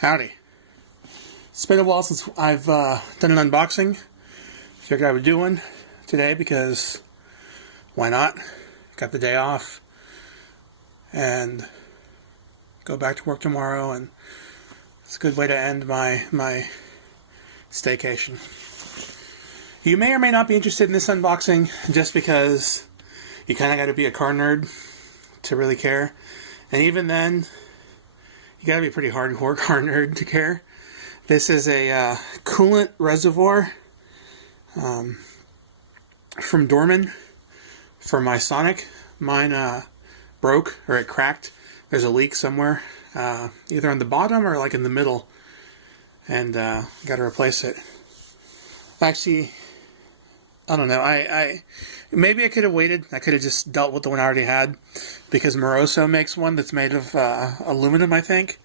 Howdy. It's been a while since I've done an unboxing. Figured I would do one today because why not? Got the day off and go back to work tomorrow, and it's a good way to end my staycation. You may or may not be interested in this unboxing just because you kind of got to be a car nerd to really care. And even then, you got to be a pretty hardcore car nerd to care. This is a Coolant Reservoir from Dorman for my Sonic. Mine broke, or it cracked. There's a leak somewhere, either on the bottom or like in the middle, and got to replace it. Actually, I don't know. I maybe I could have waited. I could have just dealt with the one I already had, because Moroso makes one that's made of aluminum, I think,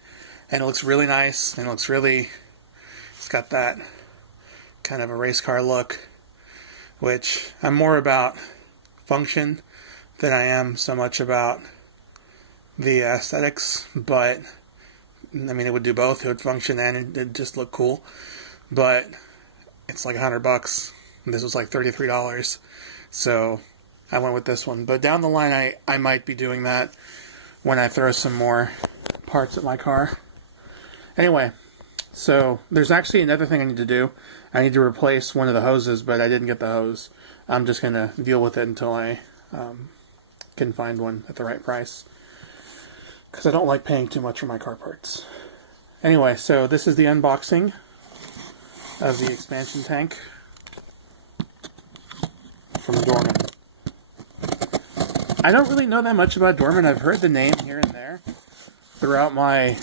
and it looks really nice, and it looks really, it's got that kind of a race car look, which I'm more about function than I am so much about the aesthetics. But I mean, it would do both. It would function and it'd just look cool. But it's like $100. This was like $33. So I went with this one. But down the line, I might be doing that when I throw some more parts at my car. Anyway, so there's actually another thing I need to do. I need to replace one of the hoses, but I didn't get the hose. I'm just going to deal with it until I can find one at the right price, because I don't like paying too much for my car parts. Anyway, so this is the unboxing of the expansion tank from Dorman. I don't really know that much about Dorman. I've heard the name here and there throughout my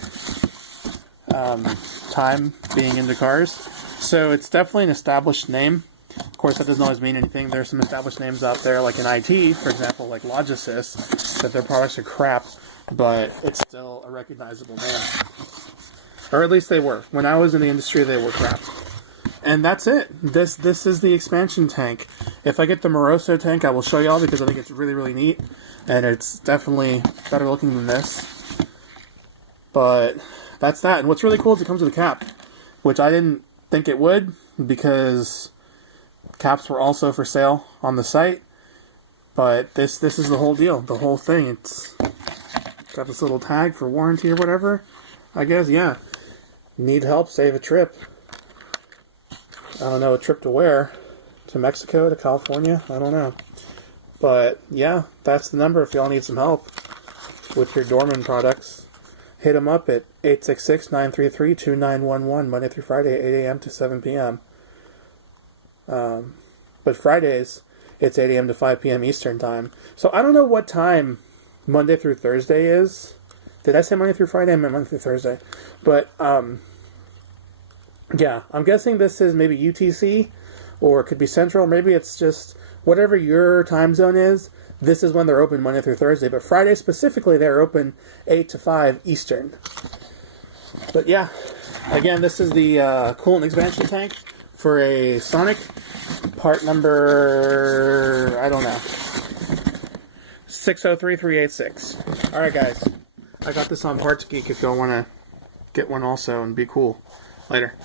time being into cars. So it's definitely an established name. Of course, that doesn't always mean anything. There's some established names out there, like in IT, for example, like Logisys, that their products are crap, but it's still a recognizable name. Or at least they were. When I was in the industry, they were crap. And that's it. This is the expansion tank. If I get the Moroso tank, I will show y'all, because I think it's really, really neat. And it's definitely better looking than this. But that's that. And what's really cool is it comes with a cap, which I didn't think it would, because caps were also for sale on the site. But this is the whole deal, the whole thing. It's got this little tag for warranty or whatever, I guess. Yeah. Need help, save a trip. I don't know, a trip to where? To Mexico, to California? I don't know. But yeah, that's the number if y'all need some help with your Doorman products. Hit them up at 866-933-2911, Monday through Friday, 8 a.m. to 7 p.m. But Fridays, it's 8 a.m. to 5 p.m. Eastern Time. So I don't know what time Monday through Thursday is. Did I say Monday through Friday? I meant Monday through Thursday. But, yeah, I'm guessing this is maybe UTC, or it could be Central. Maybe it's just whatever your time zone is. This is when they're open Monday through Thursday. But Friday specifically, they're open 8 to 5 Eastern. But yeah, again, this is the coolant expansion tank for a Sonic. Part number, I don't know, 603386. Alright guys, I got this on Parts Geek if y'all want to get one also and be cool. Later.